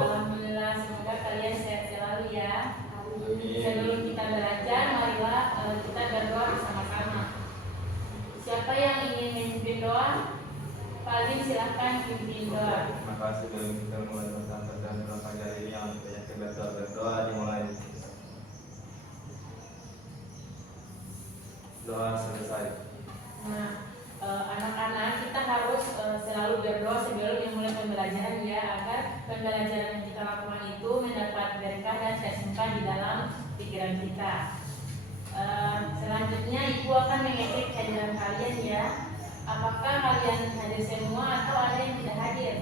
Alhamdulillah, semoga kalian sehat selalu ya. Amin. Sebelum kita belajar, marilah kita berdoa bersama-sama. Siapa yang ingin memimpin doa? Paling silahkan pimpin doa. Terima kasih sudah kita mulai bersama dan berapa kali ini yang banyak berdoa dimulai. Doa selesai. Nah, anak-anak kita harus selalu berdoa sebelum memulai pembelajaran ya, agar pembelajaran yang kita lakukan itu mendapat berkah dan tersimpan di dalam pikiran kita. Selanjutnya ibu akan mengecek kehadiran kalian ya. Apakah kalian hadir semua atau ada yang tidak hadir?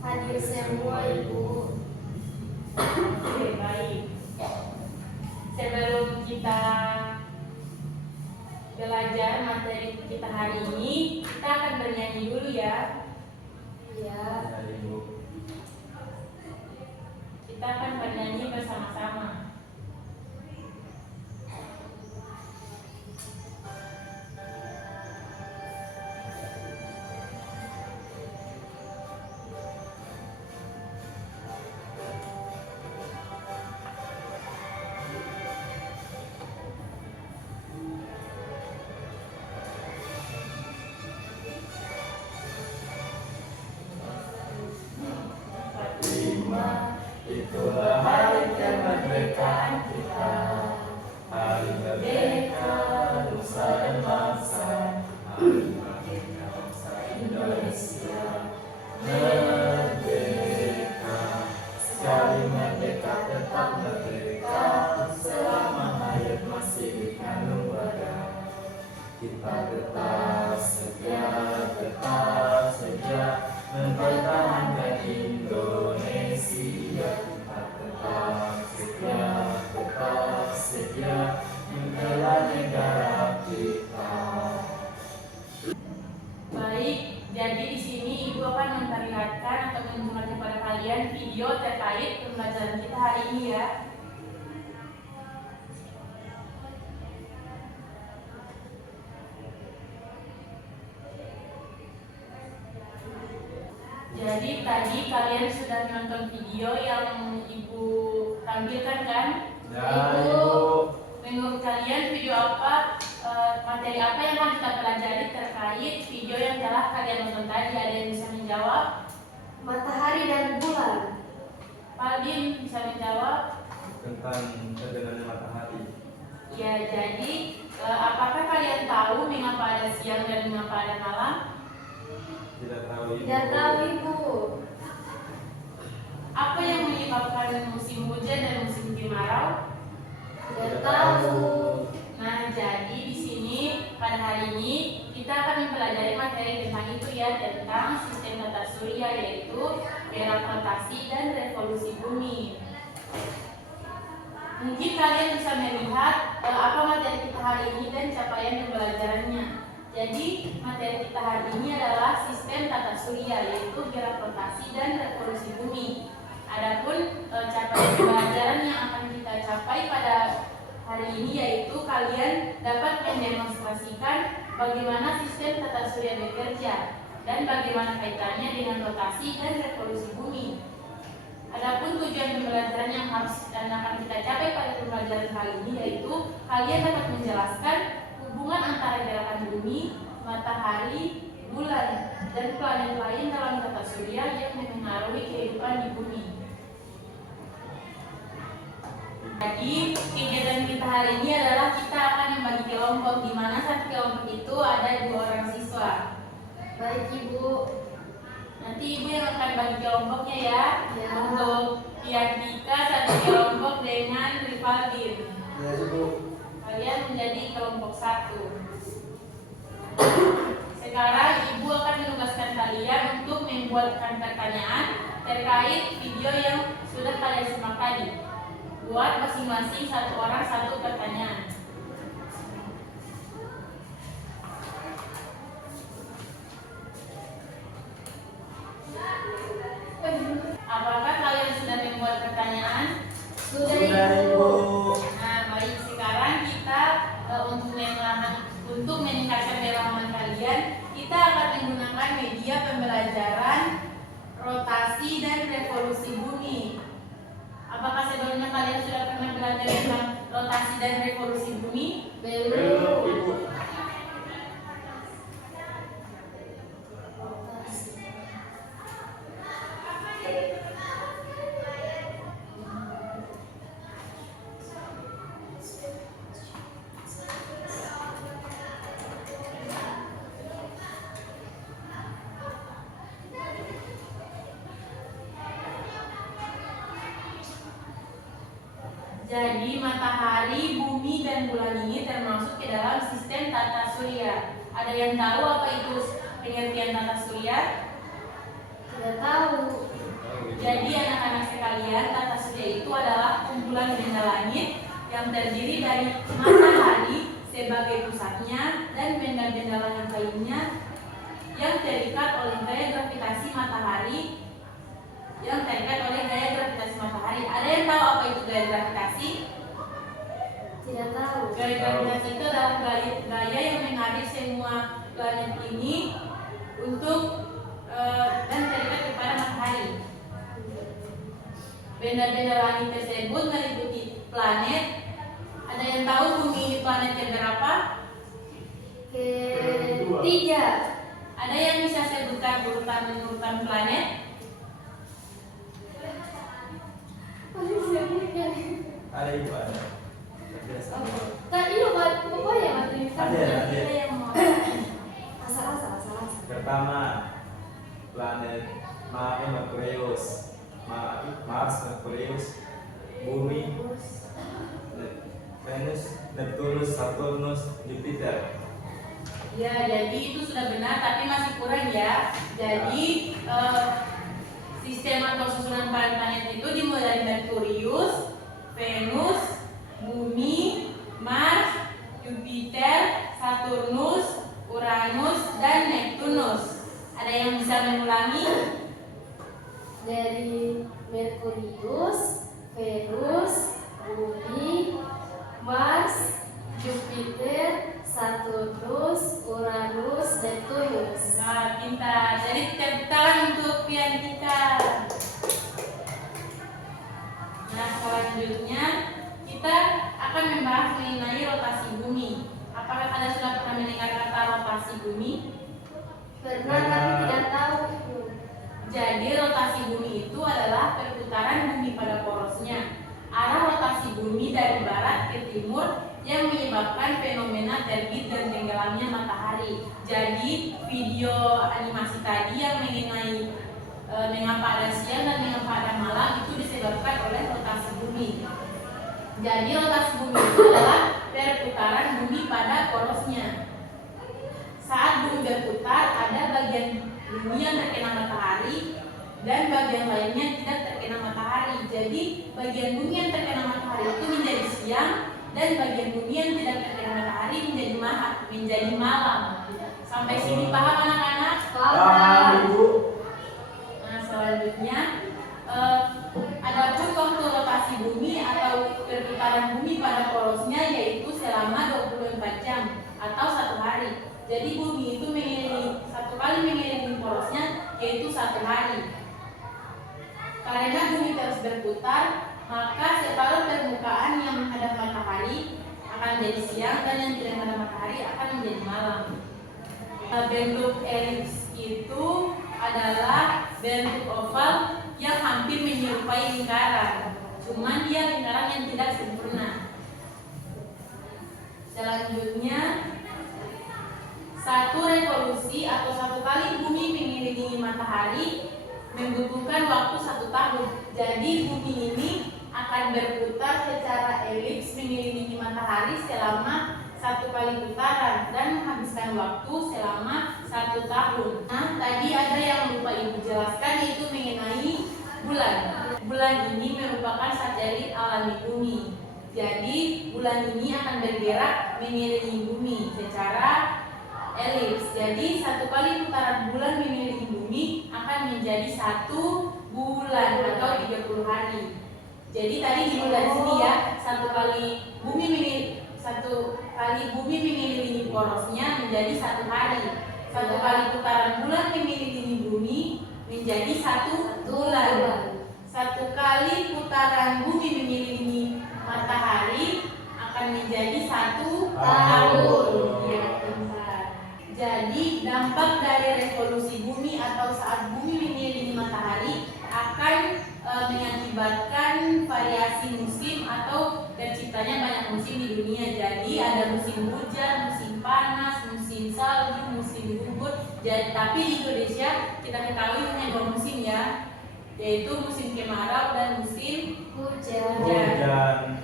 Hadir semua ibu. Oke, baik. Sebelum kita belajar materi kita hari ini, kita akan bernyanyi dulu ya. Ya. Ya, Ibu. Kita akan bernyanyi bersama-sama. Itulah hari kemerdekaan kita, hari merdeka nusa dan bangsa, hari merdeka bangsa Indonesia. Merdeka, sekali merdeka tetap merdeka, selama hayat masih di kandung badan. Kita tetap setia mempertahankan Indonesia. Kita tetap setia membela negara kita. Baik, jadi di sini ibu akan memperlihatkan atau menunjukkan kepada kalian video terkait pembelajaran kita hari ini ya. Jadi tadi kalian sudah menonton video yang ibu tampilkan kan? Ya, Ibu. Menurut kalian video apa, materi apa yang akan kita pelajari terkait video yang telah kalian nonton tadi? Ada yang bisa menjawab? Matahari dan bulan. Paling bisa menjawab? Tentang terbenamnya matahari. Ya, jadi apakah kalian tahu mengapa ada siang dan mengapa ada malam? Tidak tahu, Ibu. Tidak tahu ibu. Apa yang menyebabkan musim hujan dan musim kemarau? Tidak tahu. Nah, jadi di sini pada hari ini kita akan mempelajari materi tentang itu ya, tentang sistem tata surya, yaitu gerak rotasi dan revolusi bumi. Mungkin kalian bisa melihat apa materi kita hari ini dan capaian pembelajarannya. Jadi materi kita hari ini adalah sistem tata surya, yaitu gerak rotasi dan revolusi bumi. Adapun capaian pembelajaran yang akan kita capai pada hari ini yaitu kalian dapat mendemonstrasikan bagaimana sistem tata surya bekerja dan bagaimana kaitannya dengan rotasi dan revolusi bumi. Adapun tujuan pembelajaran yang harus dan akan kita capai pada pembelajaran kali ini yaitu kalian dapat menjelaskan hubungan antara gerakan bumi, matahari, bulan, dan planet lain dalam tata surya yang memengaruhi kehidupan di bumi. Jadi kegiatan kita hari ini adalah kita akan membagi kelompok, di mana satu kelompok itu ada 2 orang siswa. Baik ibu. Nanti ibu yang akan bagi kelompoknya ya. Ya. Untuk Piatika satu kelompok dengan Rifaldin. Ya, Ibu. Kalian menjadi kelompok 1. Sekarang ibu akan menugaskan kalian untuk membuatkan pertanyaan terkait video yang sudah kalian simak tadi. Buat masing-masing 1 orang 1 pertanyaan. Apakah kalian sudah membuat pertanyaan? Sudah Ibu. Nah, baik, sekarang kita untuk meningkatkan pemahaman kalian, kita akan menggunakan media pembelajaran rotasi dan revolusi bumi dan revolusi bumi? Belum. Ibu. Jadi matahari, bumi, dan bulan ini termasuk ke dalam sistem tata surya. Ada yang tahu apa itu pengertian tata surya? Tidak tahu. Jadi anak-anak sekalian, tata surya itu adalah kumpulan benda langit yang terdiri dari matahari sebagai pusatnya dan benda-benda langit lainnya yang terikat oleh gaya gravitasi matahari. Ada yang tahu apa itu gaya gravitasi? Tidak tahu. Gaya gravitasi itu adalah gaya yang menarik semua planet ini untuk dan terikat kepada matahari. Benda-benda langit tersebut meliputi planet. Ada yang tahu bumi ini planet yang berapa? Ketiga. Ada yang bisa sebutkan urutan planet? Ada ibu ada. Biasa. Tadi pokoknya materi Ada. yang mau. Asal. Pertama, planet Merkurius, Mars, Merkurius, Bumi, Venus, Neptunus, Saturnus, Jupiter. Ya, jadi itu sudah benar, tapi masih kurang ya. Jadi sistem atau susunan planet itu dimulai dari Merkurius, Venus, Bumi, Mars, Jupiter, Saturnus, Uranus, dan Neptunus. Ada yang bisa mengulangi? Dari Merkurius, Venus, Bumi, Mars, Jupiter, Saturnus, Uranus, Neptunus. Nah, pintar. Jadi tepuk tangan untuk Piantika. Nah, selanjutnya kita akan membahas mengenai rotasi bumi. Apakah kalian sudah pernah mendengar kata rotasi bumi? Pernah tapi tidak tahu itu. Jadi rotasi bumi itu adalah perputaran bumi pada porosnya. Arah rotasi bumi dari barat ke timur yang menyebabkan fenomena terbit dan tenggelamnya matahari. Jadi video animasi tadi yang mengenai mengapa ada siang dan mengapa ada malam itu disebabkan oleh rotasi bumi. Jadi rotasi bumi itu adalah perputaran bumi pada porosnya. Saat bumi berputar, ada bagian bumi yang terkena matahari dan bagian lainnya tidak terkena matahari. Jadi bagian bumi yang terkena matahari itu menjadi siang dan bagian bumi yang tidak terkena matahari menjadi malam. Sampai sini paham anak-anak? Paham, Ibu. Nah, selanjutnya adapun waktu rotasi bumi atau perputaran bumi pada porosnya yaitu selama 24 jam atau 1 hari. Jadi bumi itu satu kali mengelilingi porosnya yaitu 1 hari. Karena bumi terus berputar, maka separuh permukaan yang menghadap matahari akan menjadi siang dan yang tidak menghadap matahari akan menjadi malam. Bentuk elips itu adalah bentuk oval yang hampir menyerupai lingkaran, cuman dia lingkaran yang tidak sempurna. Selanjutnya, satu revolusi atau 1 kali bumi mengelilingi matahari membutuhkan waktu 1 tahun. Jadi bumi ini akan berputar secara elips mengelilingi matahari selama 1 kali putaran dan menghabiskan waktu selama 1 tahun. Nah, tadi ada yang lupa Ibu jelaskan yaitu mengenai bulan. Bulan ini merupakan satelit alami bumi. Jadi bulan ini akan bergerak mengelilingi bumi secara elips. Jadi 1 kali putaran bulan mengelilingi bumi akan menjadi 1 bulan atau 30 hari. Jadi tadi dimulai dari sini ya, 1 kali bumi mengelilingi porosnya menjadi 1 hari. 1 kali putaran bulan mengelilingi bumi menjadi 1 bulan. 1 kali putaran bumi mengelilingi matahari akan akan menjadi 1 tahun. Ya, benar. Jadi dampak dari revolusi bumi atau saat bumi mengelilingi matahari akan mengakibatkan variasi musim atau terciptanya banyak musim di dunia. Jadi ada musim hujan, musim panas, musim salju, musim gugur. Jadi tapi di Indonesia kita ketahui hanya 2 musim ya, yaitu musim kemarau dan musim hujan.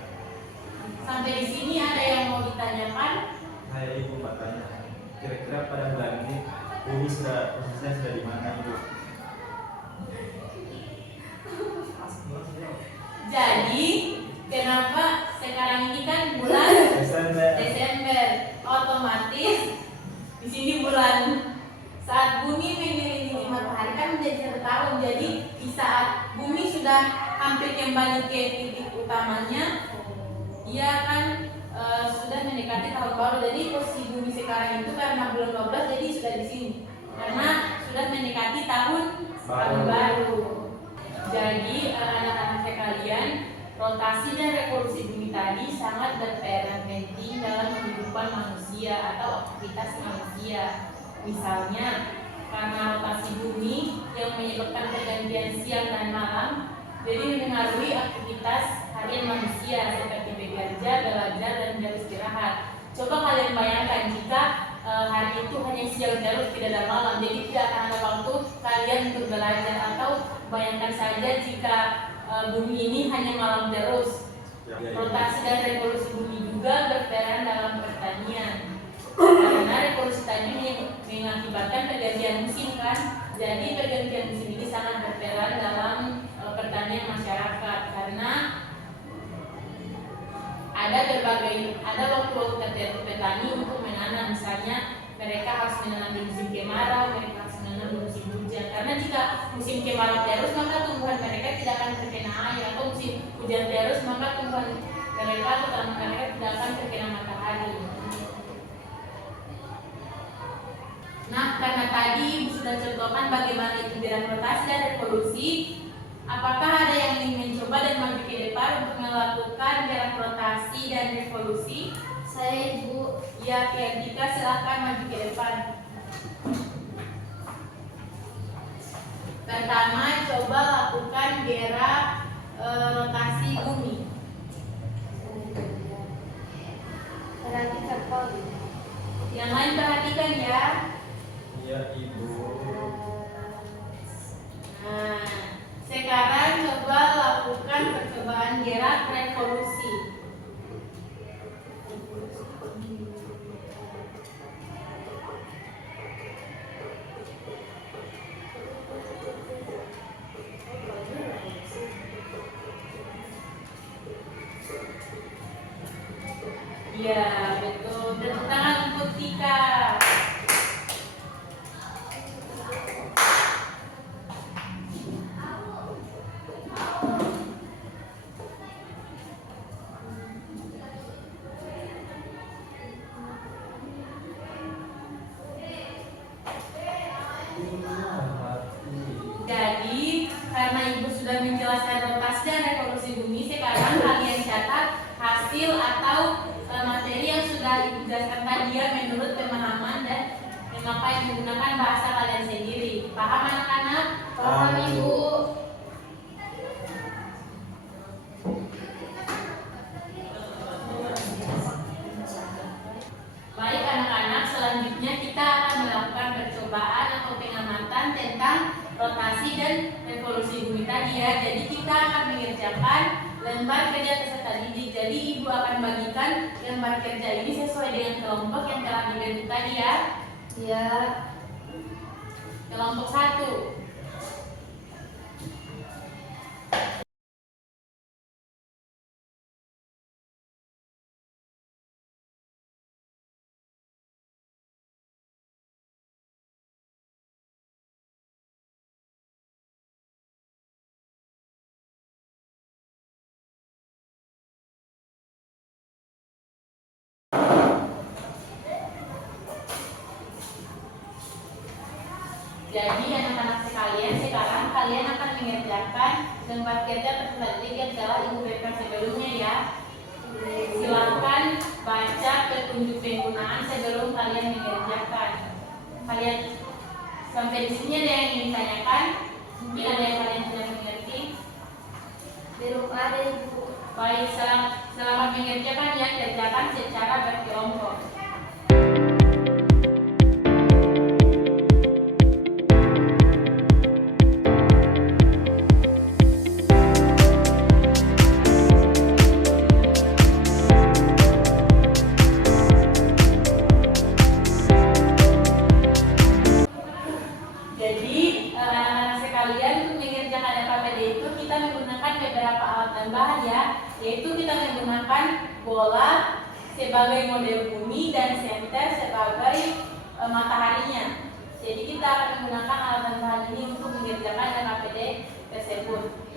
Sampai di sini ada yang mau ditanyakan? Saya Ibu mau tanya, kira-kira pada bulan ini bumi posisinya sudah di mana Ibu? Jadi kenapa sekarang ini kan bulan Desember, otomatis di sini bulan saat bumi mengelilingi matahari kan menjadi 1 tahun. Jadi di saat bumi sudah hampir kembali ke titik utamanya, dia kan sudah mendekati tahun baru. Jadi posisi bumi sekarang itu karena bulan 12 jadi sudah di sini karena sudah mendekati tahun baru. Jadi anak-anak sekalian, rotasi dan revolusi bumi tadi sangat berperan penting dalam kehidupan manusia atau aktivitas manusia. Misalnya, karena rotasi bumi yang menyebabkan pergantian siang dan malam, jadi mempengaruhi aktivitas harian manusia seperti bekerja, belajar, dan beristirahat. Coba kalian bayangkan jika hari itu hanya siang terus, tidak ada malam, jadi tidak akan ada waktu kalian untuk belajar. Atau bayangkan saja jika bumi ini hanya malam terus. Rotasi dan revolusi bumi juga berperan dalam pertanian. Karena revolusi tadi mengakibatkan pergantian musim kan. Jadi pergantian musim ini sangat berperan dalam pertanian masyarakat karena ada waktu-waktu tertentu petani untuk menanam. Misalnya mereka harus menanam di musim kemarau, mereka harus menanam di musim hujan. Karena jika musim kemarau terus maka tumbuhan mereka tidak akan terkena air, atau musim hujan terus maka tumbuhan mereka atau tanaman mereka tidak akan terkena matahari. Nah, karena tadi Ibu sudah contohkan bagaimana itu rotasi dan revolusi, apakah ada yang ingin mencoba dan maju ke depan untuk melakukan gerak rotasi dan revolusi? Saya Ibu. Ya, Dika silahkan maju ke depan. Pertama, coba lakukan gerak rotasi bumi. Perhatikan Pak. Yang lain perhatikan ya. Iya Ibu. Nah, sekarang coba lakukan percobaan gerak revolusi. Ya, betul. Tepuk tangan untuk Tika. Jadi, karena Ibu sudah menjelaskan rotasi dan revolusi bumi, sekarang kalian catat hasil atau materi yang sudah Ibu jelaskan tadi ya menurut pemahaman dan memakai menggunakan bahasa kalian sendiri. Paham anak-anak? Paham Ibu. Baik anak-anak, selanjutnya kita akan melakukan percobaan atau pengamatan tentang rotasi dan revolusi bumi tadi ya. Jadi kita akan mengerjakan lembar kerja peserta didik. Jadi Ibu akan bagikan lembar kerja ini sesuai dengan kelompok yang telah dibentuk tadi ya. Ya. Kelompok 1. Jadi anak-anak sekalian, sekarang kalian akan mengerjakan lembar kerja peserta didik yang telah Ibu berikan sebelumnya ya. Silakan baca petunjuk penggunaan sebelum kalian mengerjakan. Kalian sampai di sini ada yang ingin tanyakan? Mungkin ada yang kalian tidak mengerti? Belum ada Ibu. Baik, selamat mengerjakan ya, kerjakan secara berkelompok. Jadi sekalian untuk mengerjakan LKPD itu kita menggunakan beberapa alat tambahan ya, yaitu kita menggunakan bola sebagai model bumi dan senter sebagai mataharinya. Jadi kita akan menggunakan alat tambahan ini untuk mengerjakan LKPD tersebut.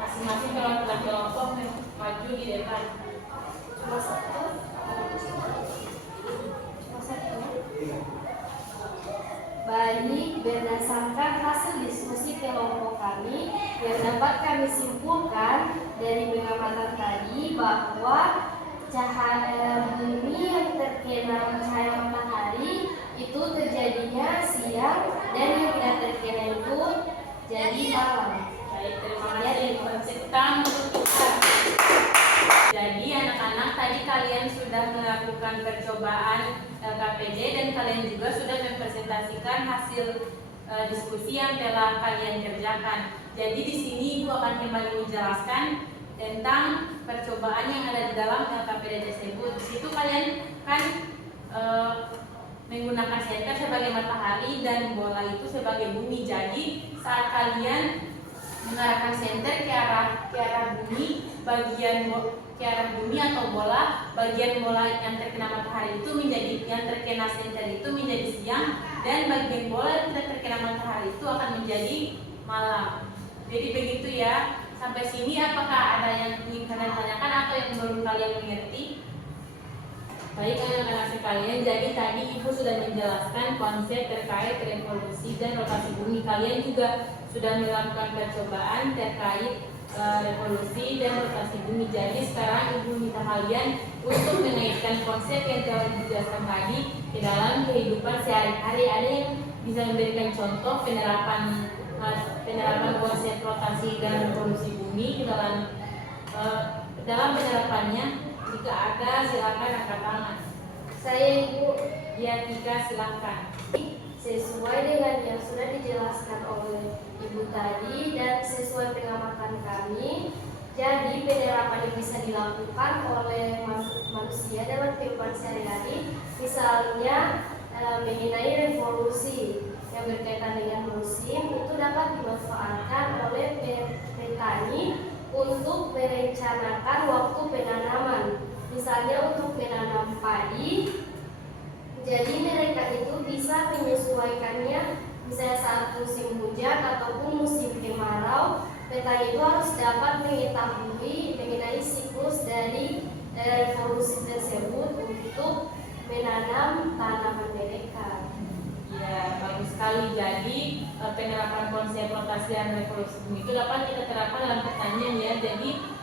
Masing-masing kelompok maju di depan. Baik, berdasarkan hasil diskusi kelompok kami yang dapat kami simpulkan dari pengamatan tadi bahwa cahaya bumi yang terkena cahaya matahari itu terjadinya siang dan yang tidak terkena itu jadi malam. Baik, terima kasih penciptaan untuk kita. Jadi anak-anak tadi kalian sudah melakukan percobaan LKPD dan kalian juga sudah mempresentasikan hasil diskusi yang telah kalian kerjakan. Jadi di sini Ibu akan kembali menjelaskan tentang percobaan yang ada di dalam LKPD tersebut. Di situ kalian kan menggunakan senter sebagai matahari dan bola itu sebagai bumi. Jadi saat kalian mengarahkan senter ke arah bumi, ke arah bumi atau bola, bagian bola yang terkena matahari itu menjadi, yang terkena senter itu menjadi siang, dan bagian bola yang tidak terkena matahari itu akan menjadi malam. Jadi begitu ya. Sampai sini apakah ada yang ingin kalian tanyakan atau yang belum kalian mengerti? Baik anak-anak sekalian, jadi tadi Ibu sudah menjelaskan konsep terkait revolusi dan rotasi bumi. Kalian juga sudah melakukan percobaan terkait revolusi dan rotasi bumi. Jadi sekarang Ibu minta kalian untuk mengaitkan konsep yang telah dijelaskan tadi ke dalam kehidupan sehari-hari. Ada yang bisa memberikan contoh penerapan konsep rotasi dan revolusi bumi ke dalam penerapannya? Jika ada, silakan angkat tangan. Saya Ibu. Ya, Tika, silakan. Sesuai dengan yang sudah dijelaskan oleh Ibu tadi dan sesuai pengamatan kami, jadi penerapan yang bisa dilakukan oleh manusia dalam kehidupan sehari-hari, misalnya mengenai revolusi yang berkaitan dengan musim, itu dapat dimanfaatkan oleh petani untuk merencanakan waktu penanaman. Misalnya untuk menanam padi, jadi mereka itu bisa menyesuaikannya, misalnya saat musim hujan ataupun musim kemarau. Petani itu harus dapat mengetahui mengenai siklus dari revolusi tersebut untuk menanam tanaman mereka. Ya, bagus sekali. Jadi penerapan konsep rotasi dan revolusi bumi itu dapat kita terapkan dalam pertanian ya. Jadi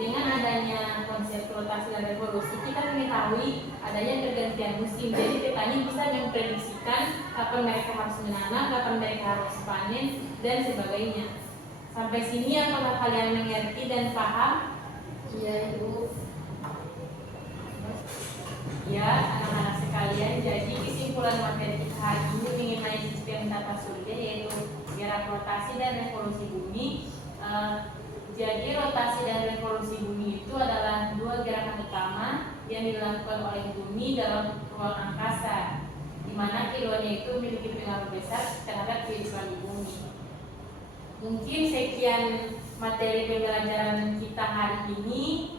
dengan adanya konsep rotasi dan revolusi, kita mengetahui adanya pergantian musim. Jadi petani bisa memprediksikan kapan mereka harus menanam, kapan mereka harus panen, dan sebagainya. Sampai sini apakah kalian mengerti dan paham? Iya Ibu. Ya, anak-anak sekalian, jadi kesimpulan materi kita hari ini mengenai sistem tata surya yaitu gerak rotasi dan revolusi bumi. Jadi rotasi dan revolusi bumi itu adalah dua gerakan utama yang dilakukan oleh bumi dalam ruang angkasa, di mana keduanya itu memiliki pengaruh besar terhadap kehidupan di bumi. Mungkin sekian materi pembelajaran kita hari ini.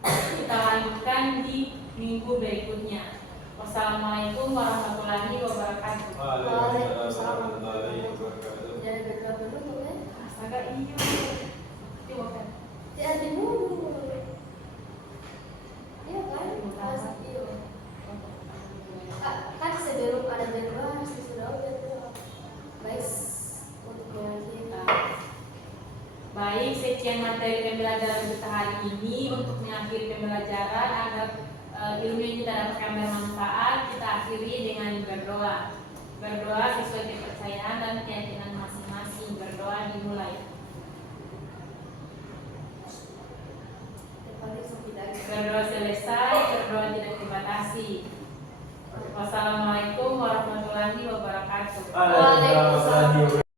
Kita lanjutkan di minggu berikutnya. Wassalamualaikum warahmatullahi wabarakatuh. Waalaikumsalam warahmatullahi wabarakatuh. Jangan berdoa dulu ya. Astaga, iya. Coba kan. Hati-hati dulu. Iya kan? Iya. Kan sebelum ada berdoa sudah berdoa. Baik untuk mengakhiri. Baik, sekian materi pembelajaran kita hari ini. Untuk mengakhiri pembelajaran agar ilmu yang kita dapatkan bermanfaat, kita akhiri dengan berdoa. Berdoa sesuai kepercayaan dan keyakinan masing-masing. Berdoa dimulai. Berdoa selesai, berdoa tidak dibatasi. Wassalamualaikum warahmatullahi wabarakatuh. Waalaikumsalam.